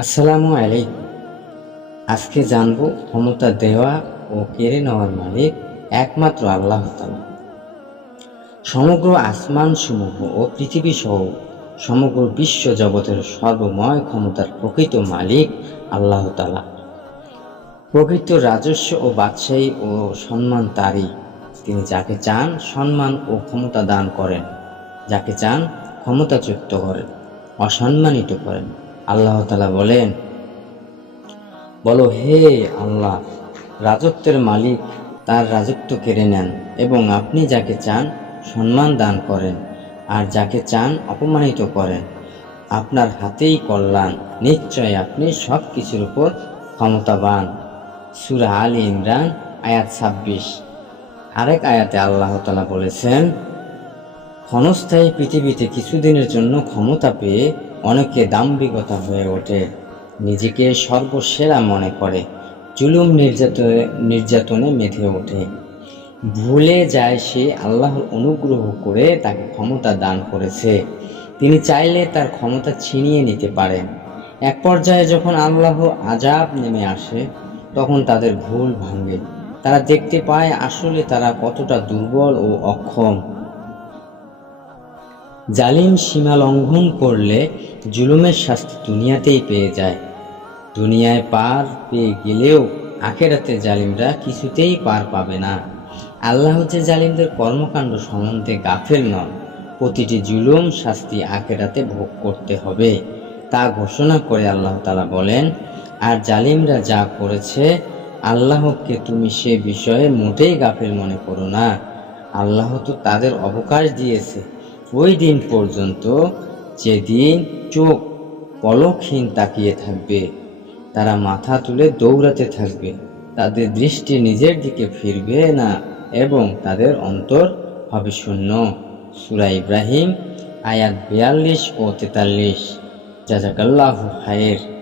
আসসালামু আলাইকুম। আজকে জানব ক্ষমতা দেওয়া ও কেড়ে নেওয়ার মালিক একমাত্র আল্লাহ তাআলা সমগ্র আসমান সমূহ ও পৃথিবী সহ সমগ্র বিশ্ব জগতের সর্বময় ক্ষমতার প্রকৃত মালিক আল্লাহ তালা। প্রকৃত রাজস্ব ও বাদশাহী ও সম্মান তারই। তিনি যাকে চান সম্মান ও ক্ষমতা দান করেন, যাকে চান ক্ষমতাচ্যুত করেন, অসম্মানিত করেন। আল্লাহ তালা বলেন, বলো, হে আল্লাহ, রাজত্বের মালিক তার রাজত্ব কেড়ে নেন এবং আপনি যাকে চান সম্মান দান করেন আর যাকে চান অপমানিত করেন। আপনার হাতেই কল্যাণ, নিশ্চয় আপনি সব কিছুর উপর ক্ষমতাবান। সুরা আলী ইমরান, আয়াত ছাব্বিশ। আরেক আয়াতে আল্লাহ তালা বলেছেন ক্ষণস্থায়ী পৃথিবীতে কিছুদিনের জন্য ক্ষমতা পেয়ে অনেকে দাম্ভিকতা হয়ে ওঠে। নিজেকে সর্বসেরা মনে করে। জুলুম নির্যাতনে নির্যাতনে মেধে ওঠে। ভুলে যায় সে আল্লাহর অনুগ্রহ করে তাকে ক্ষমতা দান করেছে। তিনি চাইলে তার ক্ষমতা ছিনিয়ে নিতে পারেন। এক পর্যায়ে যখন আল্লাহ আজাব নেমে আসে, তখন তাদের ভুল ভাঙে। তারা দেখতে পায় আসলে তারা কতটা দুর্বল ও অক্ষম। জালিম সীমা লঙ্ঘন করলে জুলুমের শাস্তি দুনিয়াতেই পেয়ে যায়। দুনিয়ায় পার পেয়ে গেলেও আখেরাতে জালিমরা কিছুতেই পার পাবে না। আল্লাহ হচ্ছে জালিমদের কর্মকাণ্ড সম্বন্ধে গাফেল নন। প্রতিটি জুলুম শাস্তি আখেরাতে ভোগ করতে হবে। তা ঘোষণা করে আল্লাহ তালা বলেন, আর জালিমরা যা করেছে, আল্লাহকে তুমি সে বিষয়ে মোটেই গাফেল মনে করো না। আল্লাহ তো তাদের অবকাশ দিয়েছে। ওই দিন পর্যন্ত যেদিন চোখ পলকহীন তাকিয়ে থাকবে, তারা মাথা তুলে দৌড়াতে থাকবে। তাদের দৃষ্টি নিজের দিকে ফিরবে না এবং তাদের অন্তর হবে শূন্য। সুরা ইব্রাহিম আয়াত বিয়াল্লিশ ও তেতাল্লিশ। জাজাকাল্লাহ খায়ের।